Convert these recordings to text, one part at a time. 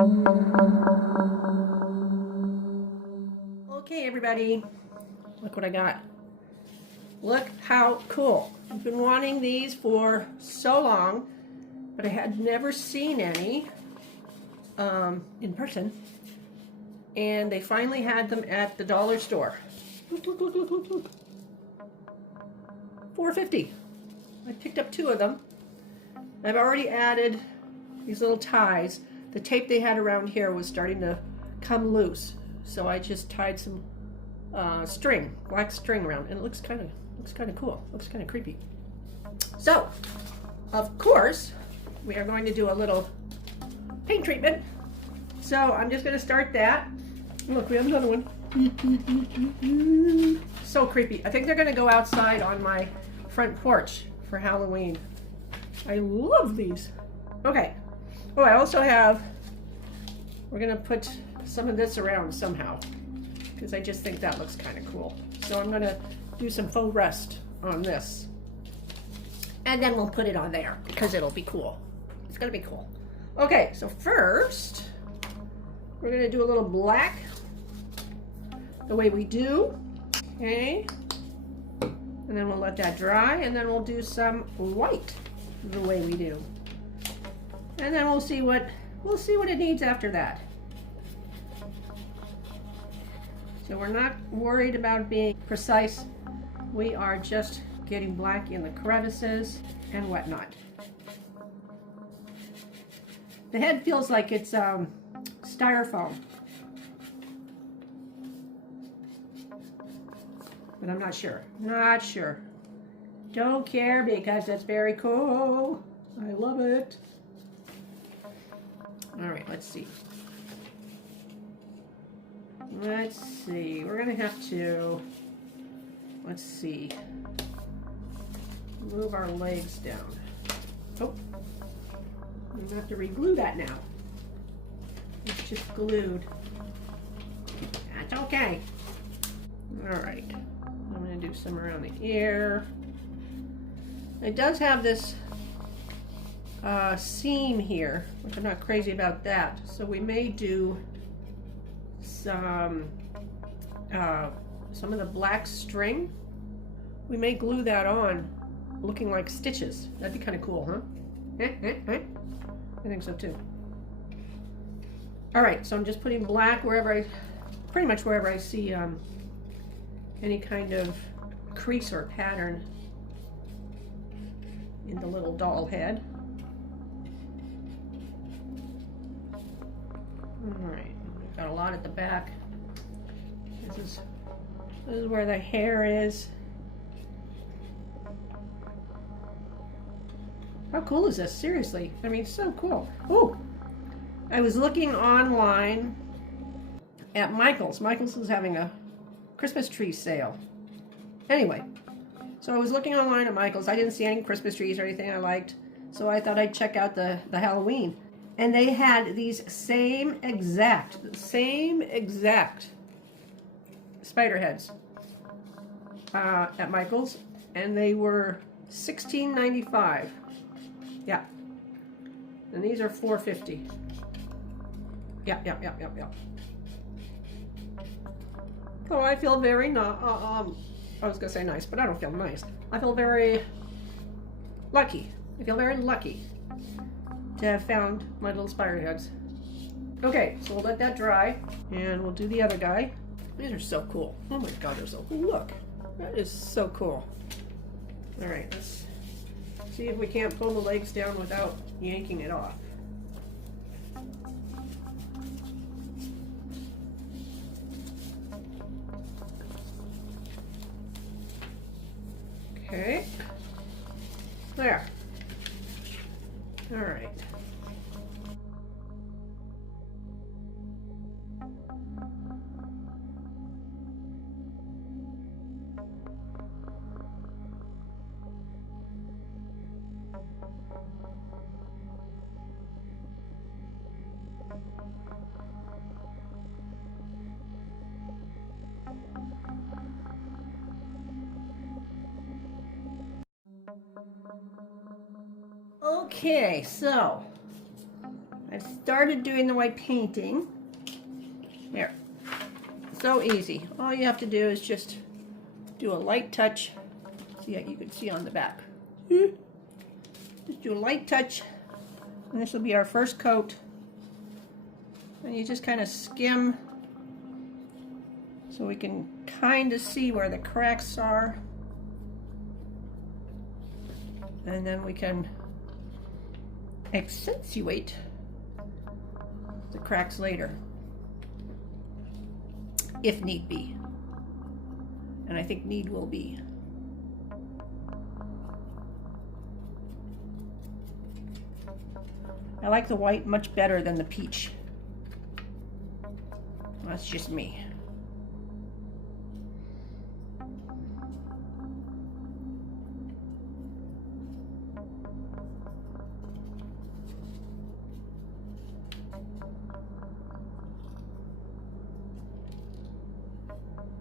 Okay, everybody, look what I got. Look how cool. I've been wanting these for so long, but I had never seen any in person. And they finally had them at the dollar store. Look, look, look, look, look, look. $4.50. I picked up 2 of them. I've already added these little ties. The tape they had around here was starting to come loose, so I just tied some string, black string around, and it looks kind of cool. Looks kind of creepy. So, of course, we are going to do a little paint treatment. So I'm just going to start that. Look, we have another one. So creepy. I think they're going to go outside on my front porch for Halloween. I love these. Okay. Oh, I also have, we're going to put some of this around somehow, because I just think that looks kind of cool. So I'm going to do some faux rust on this. And then we'll put it on there, because it'll be cool. It's going to be cool. Okay, so first, we're going to do a little black, the way we do. Okay. And then we'll let that dry, and then we'll do some white, the way we do. And then we'll see what it needs after that. So we're not worried about being precise. We are just getting black in the crevices and whatnot. The head feels like it's styrofoam. But I'm not sure. Not sure. Don't care because it's very cool. I love it. All right, let's see. Let's see. We're going to have to, let's see, move our legs down. Oh, I'm going to have to re-glue that now. It's just glued. That's okay. All right. I'm going to do some around the ear. It does have this seam here, which I'm not crazy about that. So we may do some of the black string. We may glue that on, looking like stitches. That'd be kind of cool, huh? I think so too. All right, so I'm just putting black pretty much wherever I see any kind of crease or pattern in the little doll head. All right, we've got a lot at the back. This is where the hair is. How cool is this? Seriously, I mean, so cool. Oh, I was looking online at Michael's. Michael's is having a Christmas tree sale. Anyway, so I was looking online at Michael's. I didn't see any Christmas trees or anything I liked, so I thought I'd check out the Halloween. And they had these same exact spider heads at Michael's, and they were $16.95. Yeah. And these are $4.50. Yeah. Oh, I feel very I was gonna say nice, but I don't feel nice. I feel very lucky. I feel very lucky to have found my little spider heads. Okay, so we'll let that dry, and we'll do the other guy. These are so cool. Oh my God, they're so cool. Look, that is so cool. All right, let's see if we can't pull the legs down without yanking it off. Okay, there. All right. Okay, so I started doing the white painting. There. So easy. All you have to do is just do a light touch. See, you can see on the back. Just do a light touch, and this will be our first coat. And you just kind of skim so we can kind of see where the cracks are. And then we can accentuate the cracks later, if need be. And I think need will be. I like the white much better than the peach. That's just me.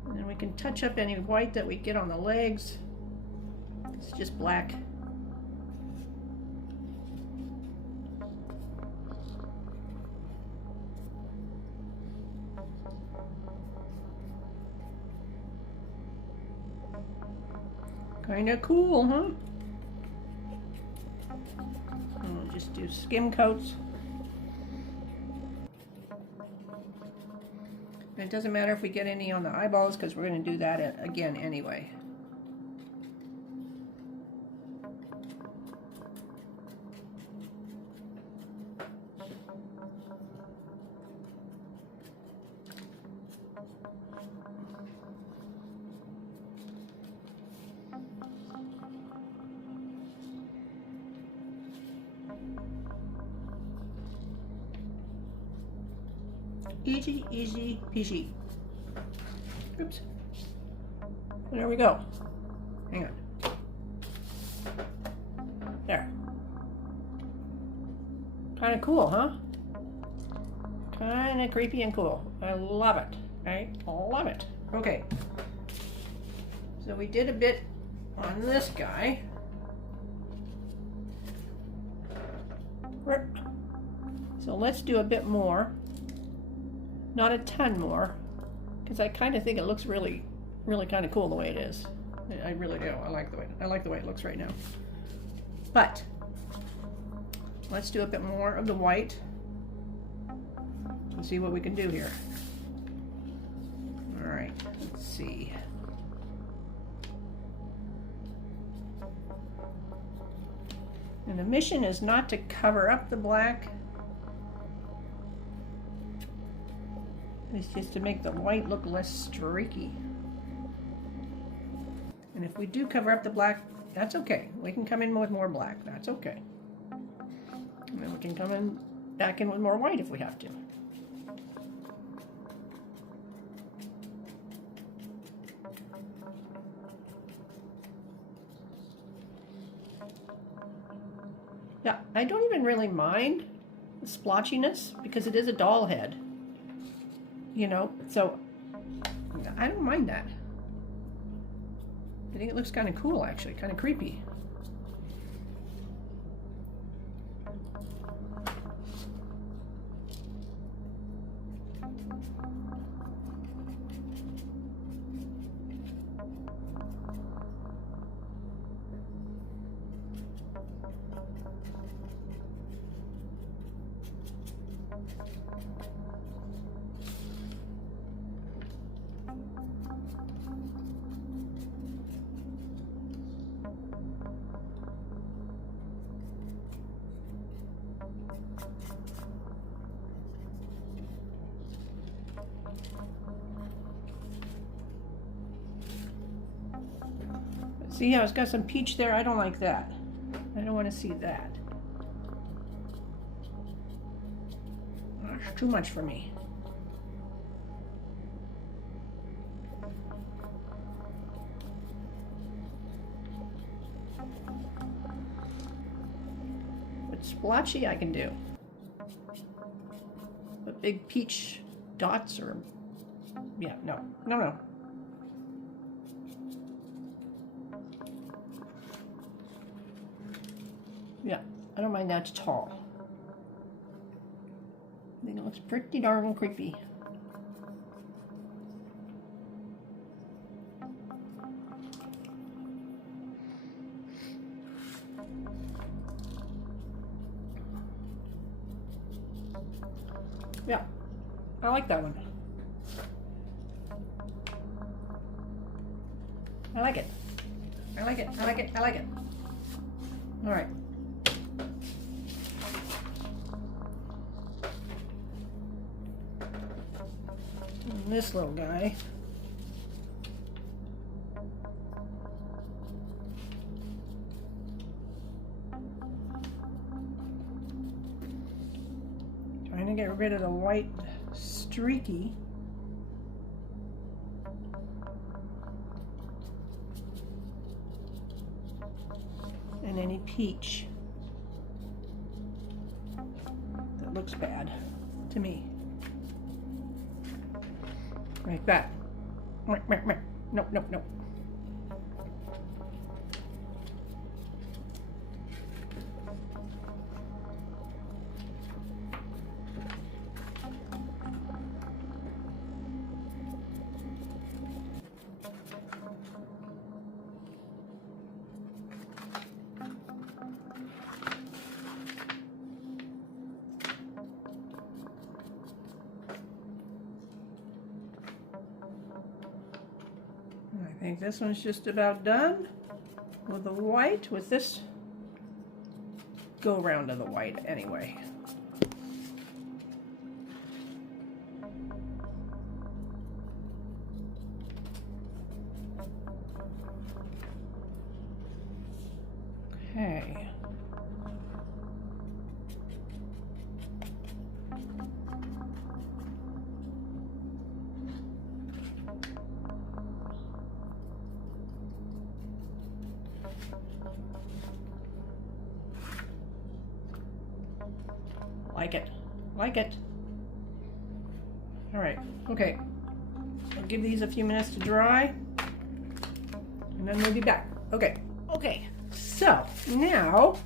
And then we can touch up any white that we get on the legs. It's just black. Kinda cool, huh? And we'll just do skim coats. And it doesn't matter if we get any on the eyeballs because we're going to do that again anyway. Easy, easy peasy. Oops. There we go. Hang on. There. Kind of cool, huh? Kind of creepy and cool. I love it. I love it. Okay. So we did a bit on this guy. So let's do a bit more. Not a ton more, because I kind of think it looks really kind of cool the way it is. I really do. I like the way it looks right now. But let's do a bit more of the white and see what we can do here. All right, let's see. And the mission is not to cover up the black. It's just to make the white look less streaky. And if we do cover up the black, that's okay. We can come in with more black. That's okay. And then we can come in back in with more white if we have to. Yeah, I don't even really mind the splotchiness because it is a doll head. You know, so I don't mind that. I think it looks kind of cool, actually, kind of creepy. See how it's got some peach there? I don't like that. I don't want to see that. That's too much for me. But splotchy I can do. But big peach dots or... yeah, no. Yeah, I don't mind that at all. I think it looks pretty darn creepy. Yeah, I like that one. I like it. I like it. I like it. I like it. All right. And this little guy. Trying to get rid of the white streaky. And any peach that looks bad to me. Like that. Nope, nope, nope. I think this one's just about done with the white, with this go around of the white anyway. Okay. Like it. Like it. All right. Okay. I'll give these a few minutes to dry, and then we'll be back. Okay. Okay. So now,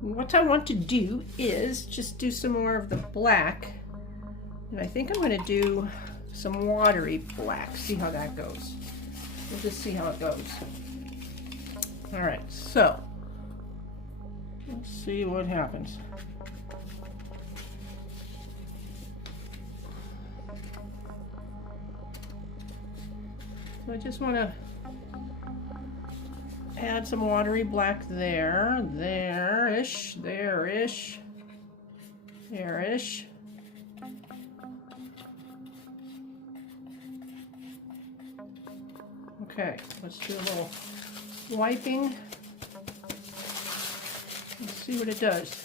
what I want to do is just do some more of the black, and I think I'm going to do some watery black. See how that goes. We'll just see how it goes. All right. So let's see what happens. So I just want to add some watery black there, there-ish, there-ish, there-ish. Okay, let's do a little wiping. Let's see what it does.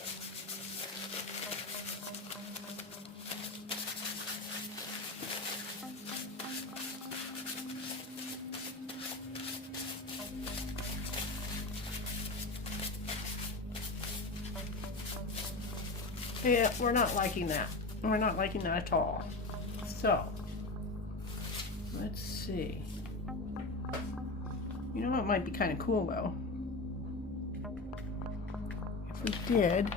Yeah, we're not liking that. We're not liking that at all. So, let's see. You know what might be kind of cool though? If we did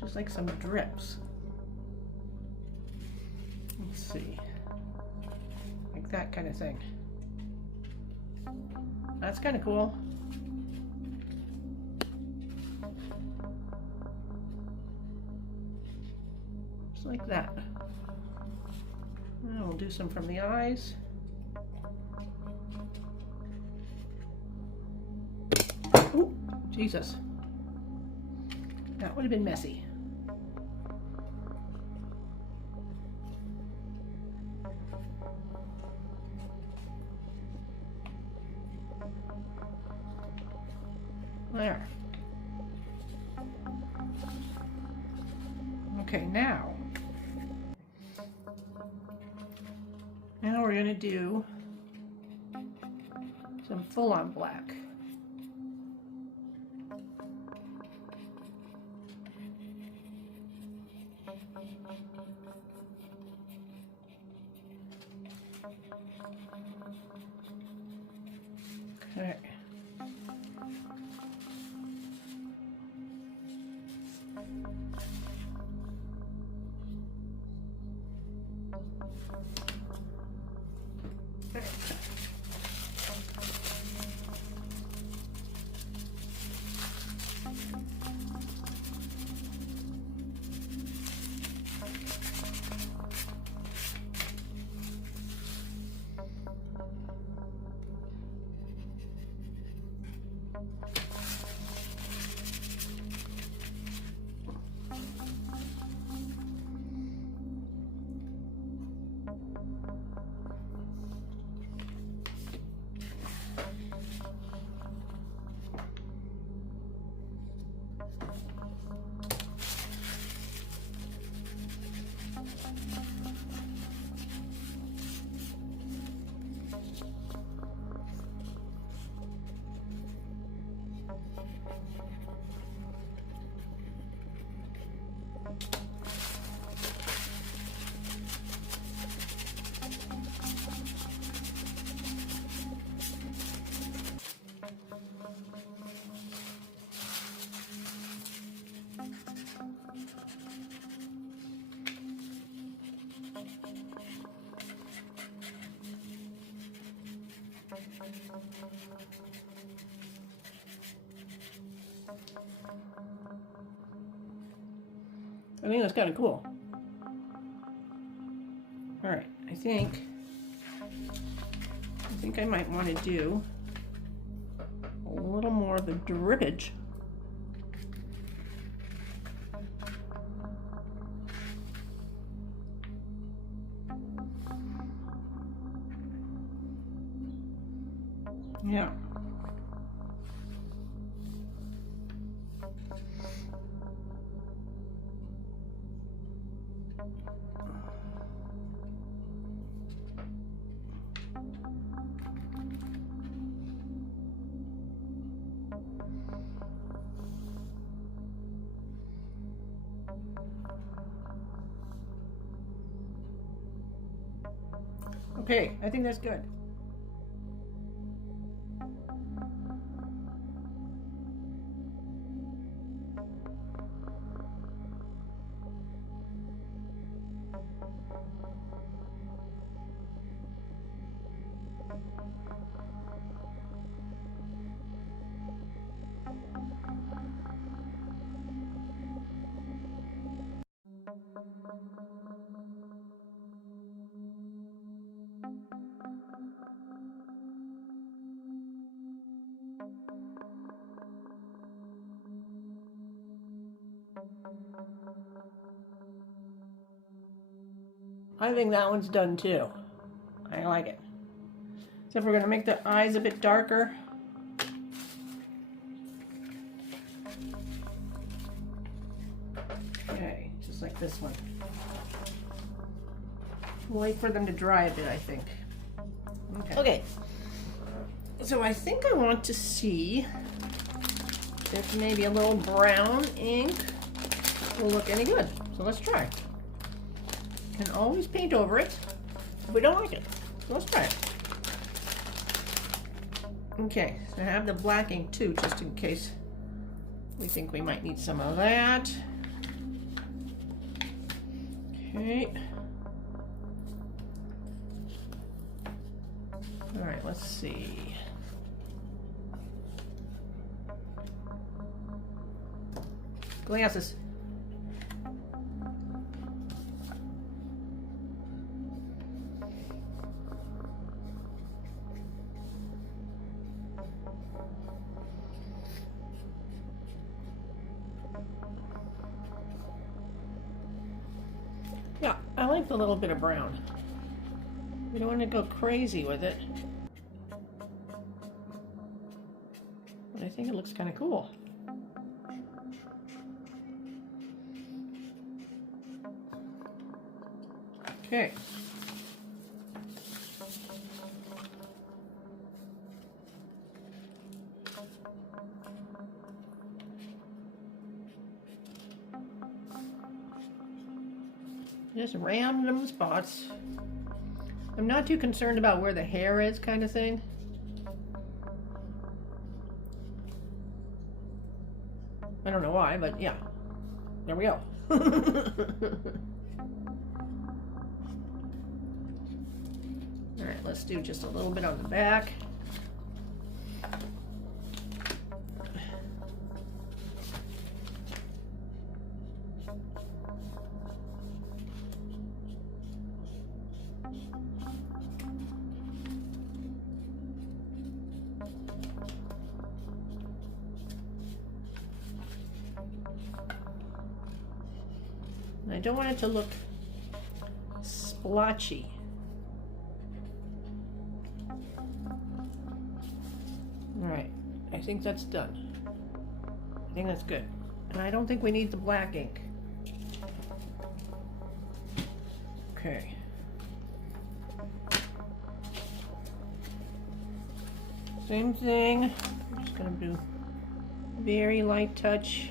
just like some drips. Let's see. Like that kind of thing. That's kind of cool. Like that. And we'll do some from the eyes. Ooh, Jesus. That would have been messy. There. Okay, now we're going to do some full-on black. Okay. I think that's kind of cool. All right, I think I might want to do a little more of the drippage. Yeah. Okay, I think that's good. I think that one's done too. I like it. So if we're going to make the eyes a bit darker. Okay, just like this one. Wait for them to dry a bit, I think. Okay. So I think I want to see if maybe a little brown ink will look any good. So let's try. Can always paint over it if we don't like it. So let's try it. Okay, so I have the black ink too, just in case we think we might need some of that. Okay. All right, let's see. Glasses. Yeah, I like the little bit of brown. We don't want to go crazy with it. But I think it looks kind of cool. Okay. Just random spots. I'm not too concerned about where the hair is, kind of thing. I don't know why, but yeah. There we go. All right, let's do just a little bit on the back. I don't want it to look splotchy. All right, I think that's done. I think that's good. And I don't think we need the black ink. Okay. Same thing. I'm just gonna do very light touch.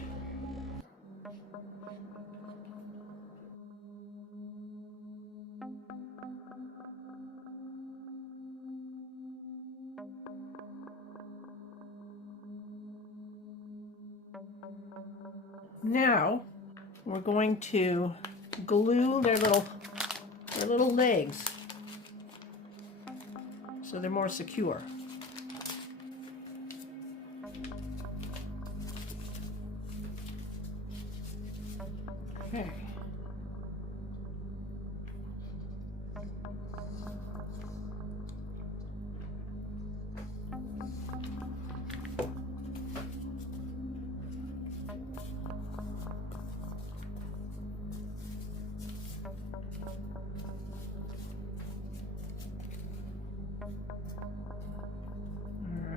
Now we're going to glue their little legs so they're more secure. Okay.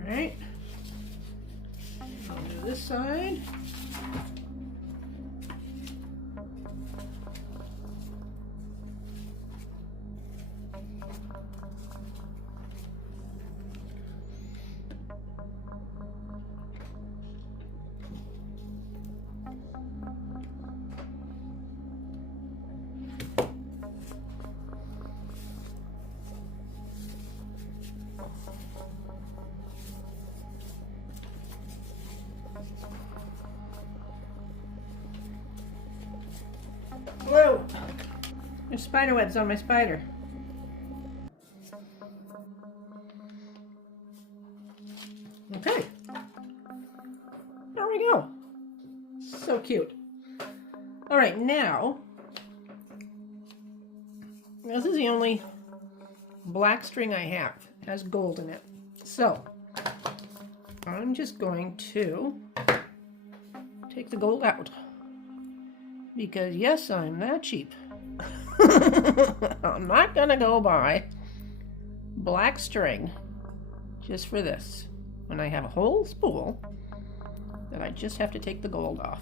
Alright, I'll do this side. Whoa! There's spider webs on my spider. Okay. There we go. So cute. All right, now, this is the only black string I have. It has gold in it. So, I'm just going to take the gold out. Because yes, I'm that cheap. I'm not gonna go buy black string just for this when I have a whole spool that I just have to take the gold off.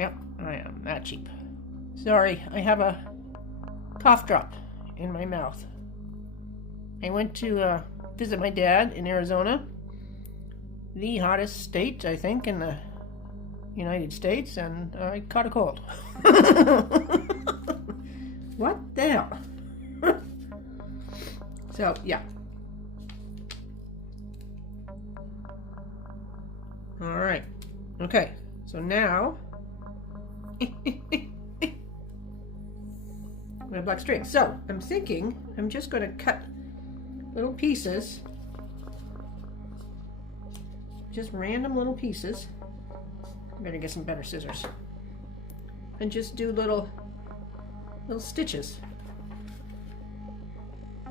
Yep, I am that cheap. Sorry, I have a cough drop in my mouth. I went to visit my dad in Arizona, the hottest state, I think, in the United States, and I caught a cold. What the hell? So, yeah. All right. Okay. So now, we have black string. So I'm thinking I'm just going to cut little pieces, just random little pieces. Better get some better scissors. And just do little stitches.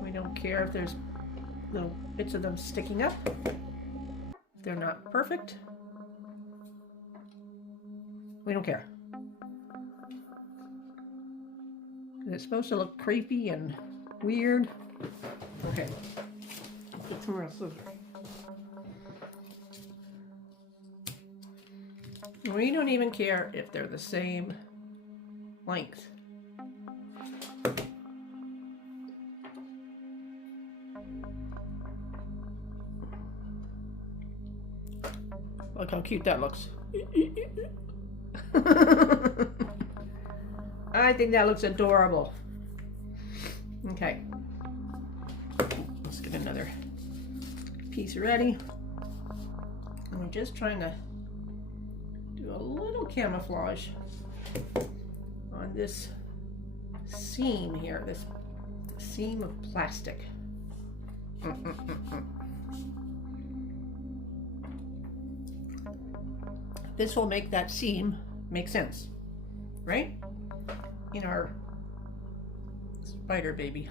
We don't care if there's little bits of them sticking up. They're not perfect. We don't care. It's supposed to look creepy and weird. Okay. Get some real scissors. We don't even care if they're the same length. Look how cute that looks. I think that looks adorable. Okay. Let's get another piece ready. And we're just trying to do a little camouflage on this seam here, this seam of plastic. This will make that seam make sense, right? In our Spder Baby.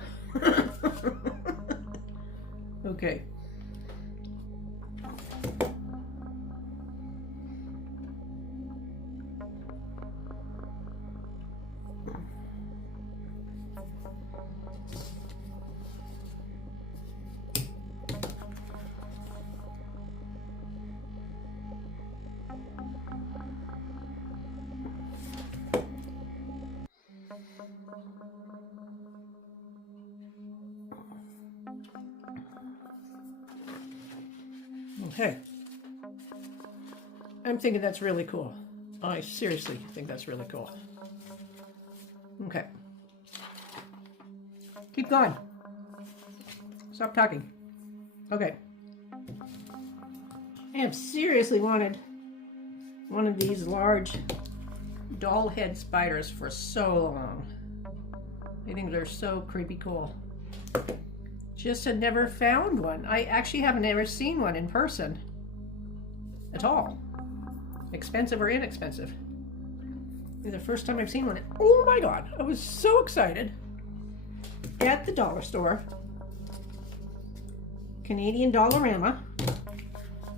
Okay. Okay. I'm thinking that's really cool. I seriously think that's really cool. Okay. Keep going. Stop talking. Okay. I have seriously wanted one of these large doll head spiders for so long. I think they're so creepy cool. Just had never found one. I actually haven't ever seen one in person at all. Expensive or inexpensive. It's the first time I've seen one. Oh my God, I was so excited. At the dollar store. Canadian Dollarama.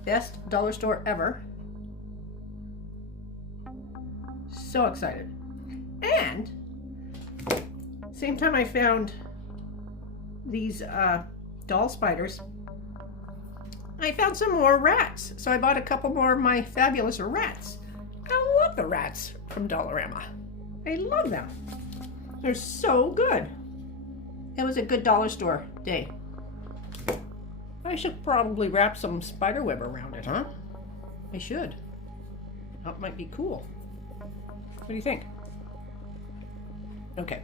Best dollar store ever. So excited. And same time I found these doll spiders, I found some more rats. So I bought a couple more of my fabulous rats. I love the rats from Dollarama. I love them. They're so good. It was a good dollar store day. I should probably wrap some spider web around it, huh? I should. That might be cool. What do you think? Okay.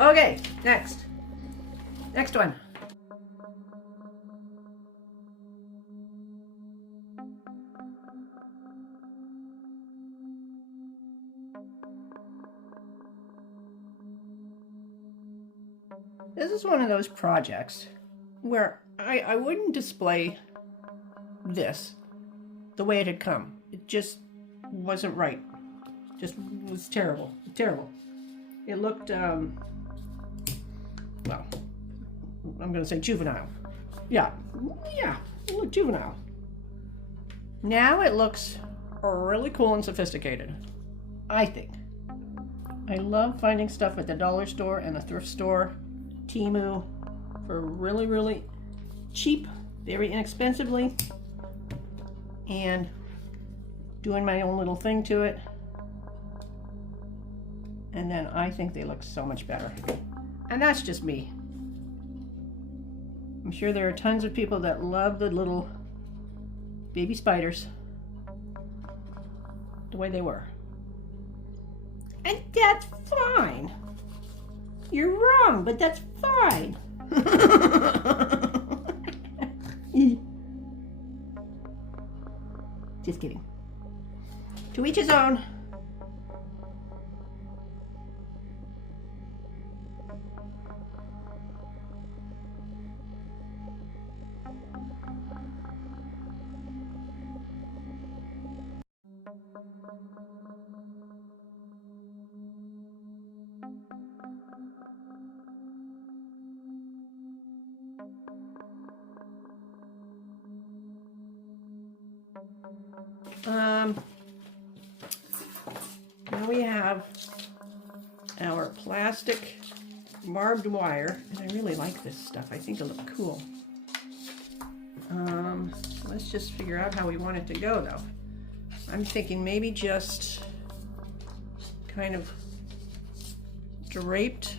Okay, next one. This is one of those projects where I wouldn't display this the way it had come. It just wasn't right. Just was terrible. Terrible. It looked, well, I'm going to say juvenile. Yeah, it looked juvenile. Now it looks really cool and sophisticated, I think. I love finding stuff at the dollar store and the thrift store, Temu, for really, really cheap, very inexpensively, and doing my own little thing to it. And then I think they look so much better. And that's just me. I'm sure there are tons of people that love the little baby spiders the way they were. And that's fine. You're wrong, but that's fine. Just kidding. To each his own. Now we have our plastic barbed wire, and I really like this stuff. I think it'll look cool. Let's just figure out how we want it to go, though. I'm thinking maybe just kind of draped,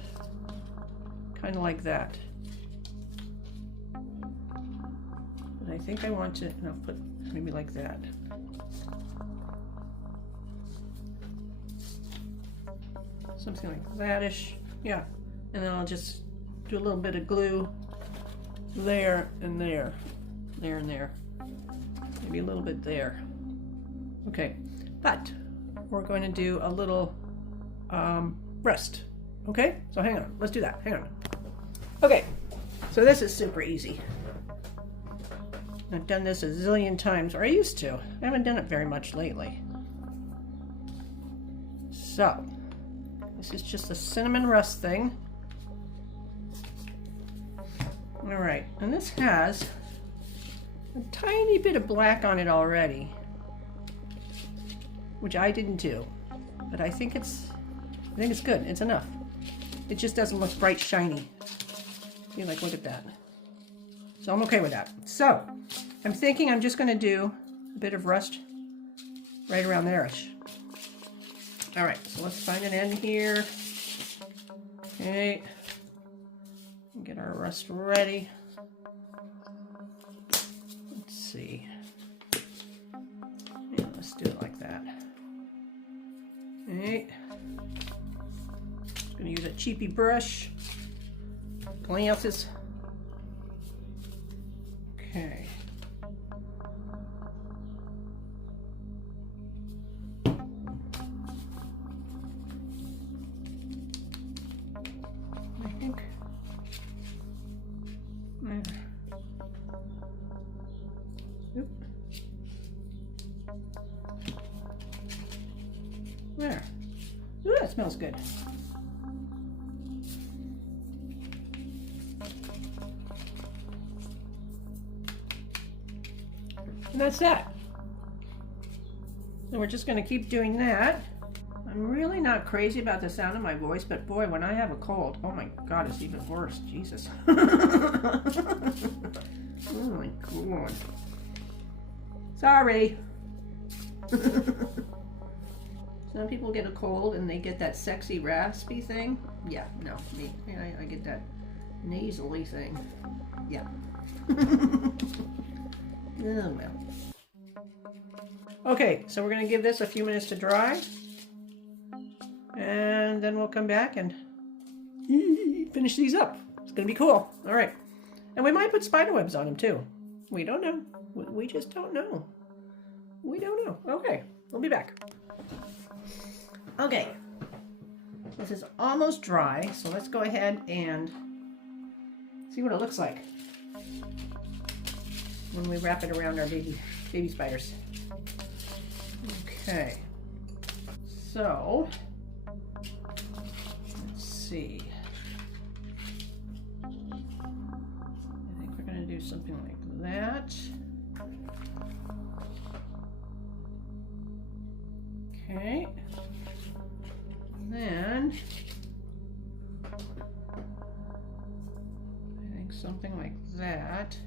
kind of like that. But I think I want to, and I'll put maybe like that. Something like that-ish. Yeah. And then I'll just do a little bit of glue there and there. There and there. Maybe a little bit there. Okay. But we're going to do a little breast Okay, so hang on, let's do that, hang on. Okay, so this is super easy. I've done this a zillion times, or I used to. I haven't done it very much lately. So, this is just a cinnamon rust thing. All right, and this has a tiny bit of black on it already, which I didn't do, but I think it's good. It's enough. It just doesn't look bright shiny. See, like, look at that. So I'm okay with that. So I'm thinking I'm just going to do a bit of rust right around there-ish. All right, so let's find an end here. Okay, get our rust ready. Let's see. Yeah, let's do it like that. Okay. Just gonna use a cheapy brush. Glances. Okay. I think. There. Oop. There. Ooh, that smells good. And that's that. So we're just going to keep doing that. I'm really not crazy about the sound of my voice, but boy, when I have a cold, oh my God, it's even worse. Jesus. Oh my God. Sorry. Some people get a cold and they get that sexy raspy thing. Yeah, no, me. I get that nasally thing. Yeah. Oh well. Okay, so we're going to give this a few minutes to dry. And then we'll come back and finish these up. It's going to be cool. All right. And we might put spider webs on them too. We don't know. We just don't know. We don't know. Okay, we'll be back. Okay. This is almost dry, so let's go ahead and see what it looks like when we wrap it around our baby spiders. Okay, so let's see. I think we're going to do something like that. Okay, and then I think something like that.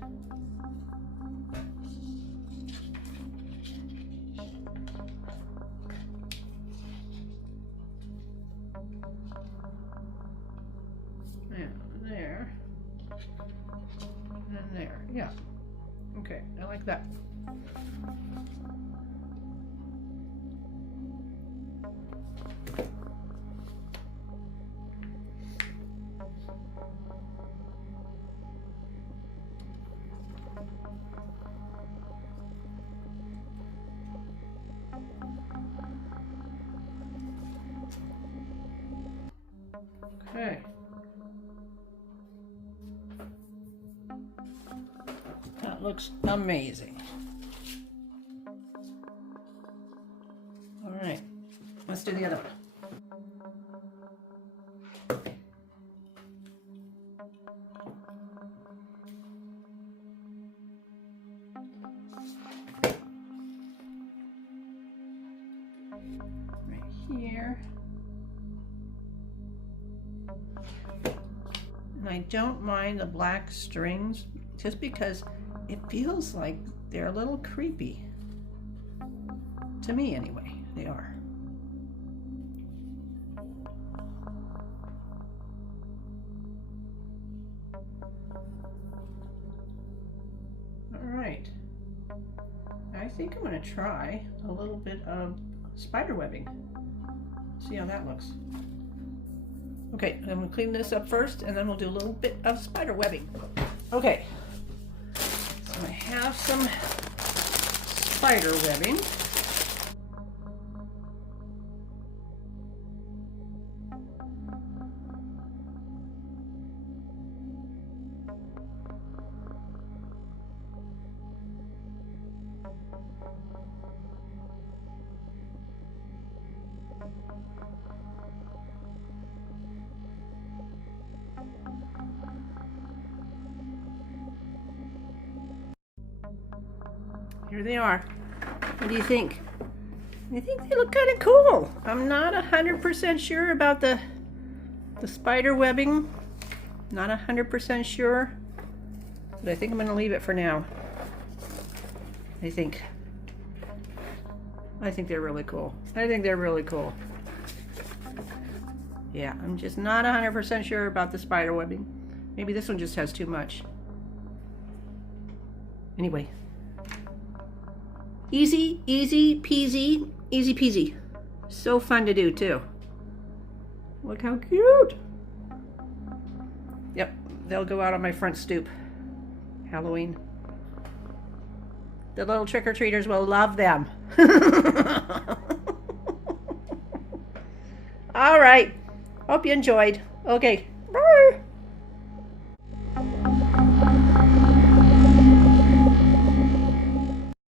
There and there. Yeah. Okay, I like that. Okay. That looks amazing. All right, let's do the other one. Right here. And I don't mind the black strings just because it feels like they're a little creepy. To me anyway, they are. All right. I think I'm going to try a little bit of spider webbing. See how that looks. Okay, I'm going to clean this up first and then we'll do a little bit of spider webbing. Okay. So I have some spider webbing. Here they are. What do you think? I think they look kind of cool. I'm not 100% sure about the spider webbing. Not 100% sure. But I think I'm going to leave it for now. I think they're really cool. I think they're really cool. Yeah, I'm just not 100% sure about the spider webbing. Maybe this one just has too much. Anyway. Easy, easy peasy, easy peasy. So fun to do too. Look how cute. Yep, they'll go out on my front stoop. Halloween. The little trick-or-treaters will love them. All right. Hope you enjoyed. Okay. Bye.